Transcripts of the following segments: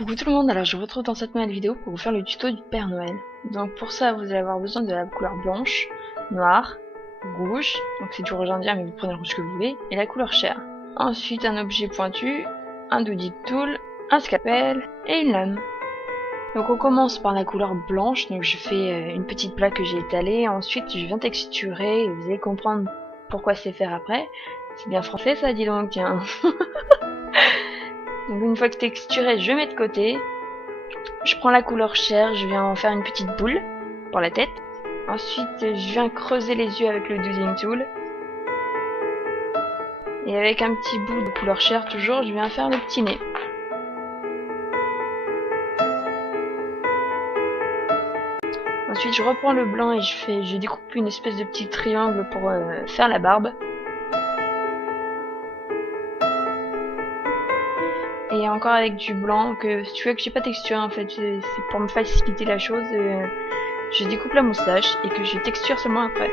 Coucou tout le monde, alors je vous retrouve dans cette nouvelle vidéo pour vous faire le tuto du Père Noël. Donc pour ça vous allez avoir besoin de la couleur blanche, noire, rouge, donc c'est du rouge indien mais vous prenez le rouge que vous voulez, et la couleur chair. Ensuite un objet pointu, un doodle tool, un scalpel et une lame. Donc on commence par la couleur blanche, donc je fais une petite plaque que j'ai étalée, ensuite je viens texturer et vous allez comprendre pourquoi c'est faire après. C'est bien français ça, dis donc, tiens. Donc une fois que texturé, je mets de côté. Je prends la couleur chair, je viens en faire une petite boule pour la tête. Ensuite, je viens creuser les yeux avec le doodling tool. Et avec un petit bout de couleur chair toujours, je viens faire le petit nez. Ensuite, je reprends le blanc et je découpe une espèce de petit triangle pour faire la barbe. Et encore avec du blanc, que si tu veux que j'ai pas texturé en fait, c'est pour me faciliter la chose. Je découpe la moustache et que je texture seulement après.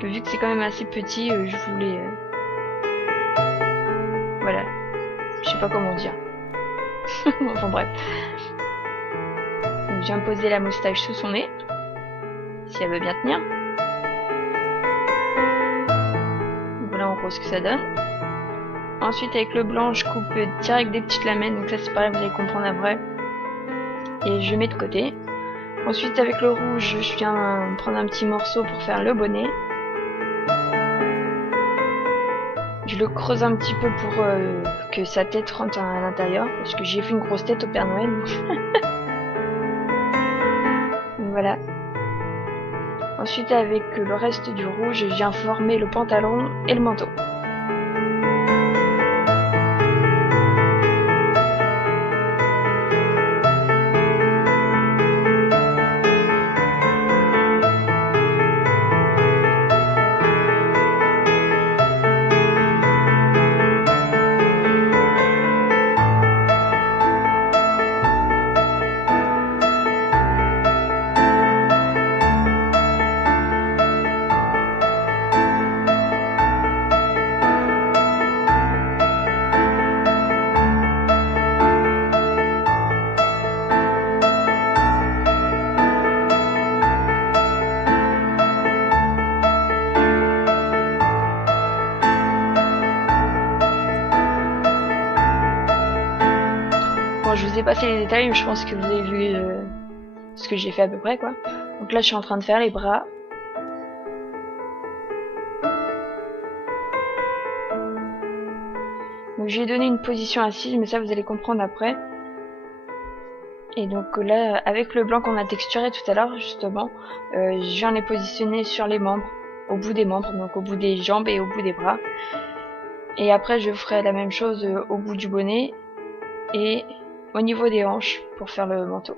Que vu que c'est quand même assez petit, je voulais... Voilà. Je sais pas comment dire. Enfin bref. Donc je viens poser la moustache sous son nez. Si elle veut bien tenir. Donc voilà en gros ce que ça donne. Ensuite avec le blanc je coupe direct des petites lamelles. Donc ça c'est pareil, vous allez comprendre après. Et je mets de côté. Ensuite avec le rouge je viens prendre un petit morceau pour faire le bonnet. Je le creuse un petit peu pour que sa tête rentre à l'intérieur. Parce que j'ai fait une grosse tête au Père Noël. Donc voilà. Ensuite avec le reste du rouge, je viens former le pantalon et le manteau. Bon, je vous ai passé les détails, mais je pense que vous avez vu ce que j'ai fait à peu près, quoi. Donc là, je suis en train de faire les bras. Donc j'ai donné une position assise, mais ça, vous allez comprendre après. Et donc là, avec le blanc qu'on a texturé tout à l'heure, justement, je viens les positionner sur les membres, au bout des membres, donc au bout des jambes et au bout des bras. Et après, je ferai la même chose au bout du bonnet et au niveau des hanches pour faire le manteau.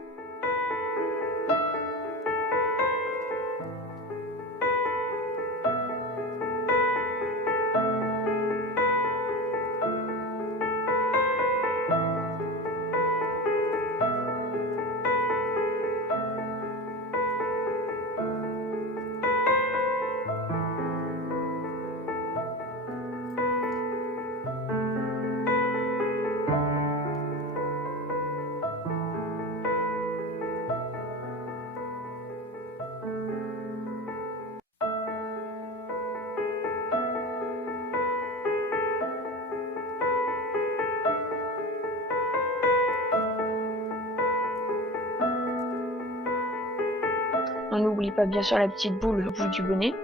On n'oublie pas bien sûr la petite boule au bout du bonnet.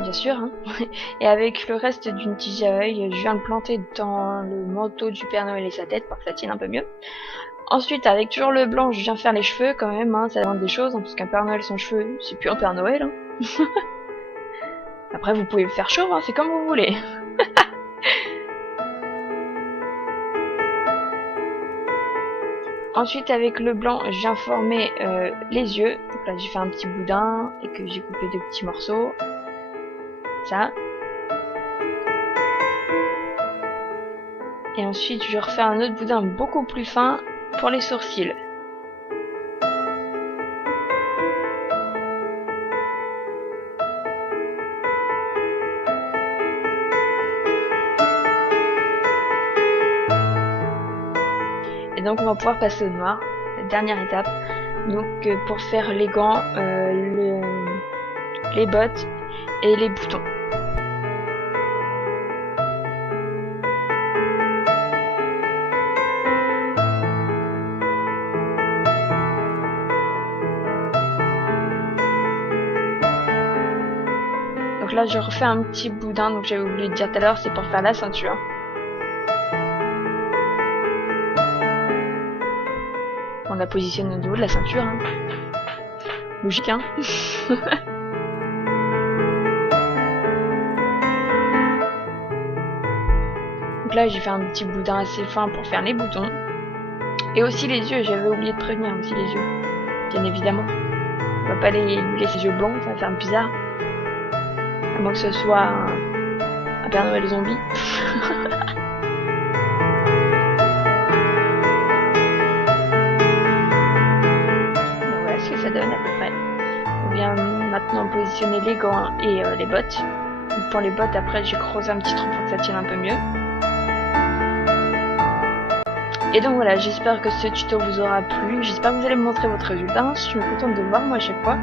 Bien sûr, hein. Et avec le reste d'une tige à œil, je viens le planter dans le manteau du Père Noël et sa tête pour que ça tienne un peu mieux. Ensuite, avec toujours le blanc, je viens faire les cheveux quand même, hein, ça demande des choses, hein, parce qu'un Père Noël sans cheveux, c'est plus un Père Noël. Hein. Après, vous pouvez le faire chauve, hein, c'est comme vous voulez. Ensuite, avec le blanc, je viens former les yeux. Donc là, j'ai fait un petit boudin et que j'ai coupé de petits morceaux. Ça. Et ensuite, je vais refaire un autre boudin beaucoup plus fin pour les sourcils. donc on va pouvoir passer au noir, la dernière étape. Donc pour faire les gants, les bottes et les boutons. Donc là je refais un petit boudin, donc j'avais oublié de dire tout à l'heure, c'est pour faire la ceinture. On la positionne au niveau de la ceinture, hein. Logique, hein. Donc là j'ai fait un petit boudin assez fin pour faire les boutons. Et aussi les yeux, j'avais oublié de prévenir aussi les yeux, bien évidemment. On va pas les laisser les yeux blancs, ça va faire bizarre. À moins que ce soit un Père Noël zombie. Donc voilà ce que ça donne à peu près. On vient maintenant positionner les gants et les bottes. Donc pour les bottes, après j'ai creusé un petit trou pour que ça tienne un peu mieux. Et donc voilà, j'espère que ce tuto vous aura plu. J'espère que vous allez me montrer votre résultat. Je suis contente de le voir moi à chaque fois.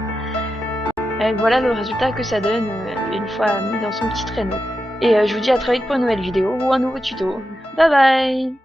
Et voilà le résultat que ça donne une fois mis dans son petit traîneau. Et je vous dis à très vite pour une nouvelle vidéo ou un nouveau tuto. Bye bye!